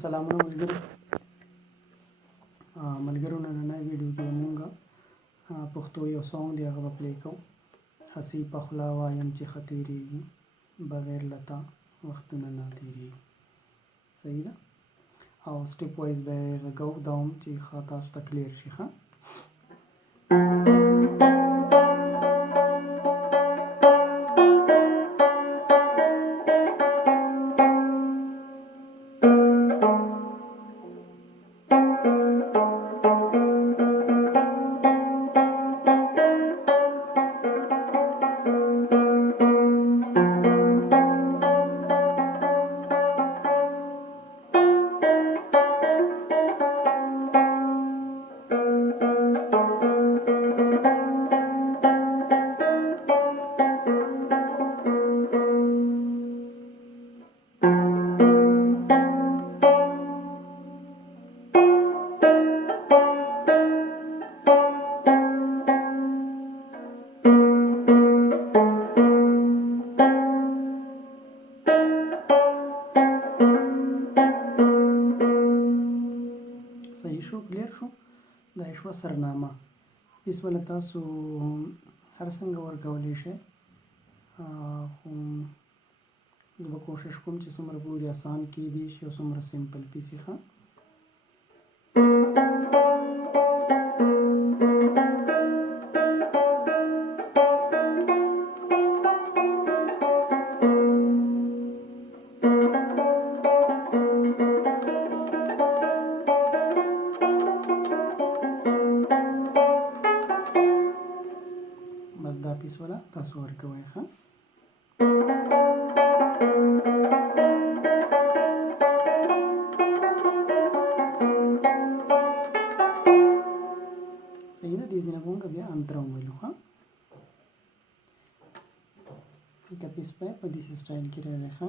سلامونه ملګرو نننۍ ویډیو کې مونږ پښتو یو سونګ دی هغه به پلی کوو. هسې په خوله وایم چې ښه تېرېږي بغیر له تا وختونه نه تېرېږي. صحیح ده؟ او سټپ وایز به یې غږو دا هم چې ښه تاسو ته کلیر شي. ښه صحیح شو، کلیر شو. دا یې شوه سرنامه. پیس وله تاسو هر څنګه ورکولی شئ، خو زه به کوشش کوم چې څومره پورې اسان کیدی شي او څومره سمپل پیس یې. ښه بس دا پیس ولا تاسو ورکوئ. ښه صحیح ده. دې ځینه به مونږ بیا انتره وویلو. ښه لکه پیس به په داسې سټایل کې راځي. ښه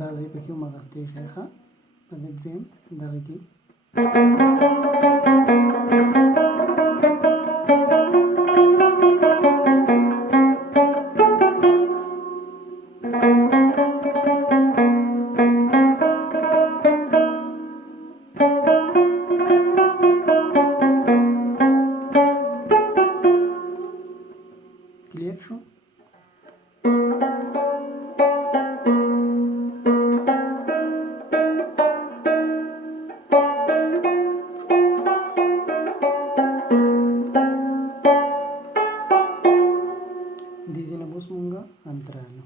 دا ځای پکې ومغستې شئ. ښه په دې دویم دغه کې کلیر شو. دې ځینه به اوس مونږ انتره وایو.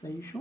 صحیح شو.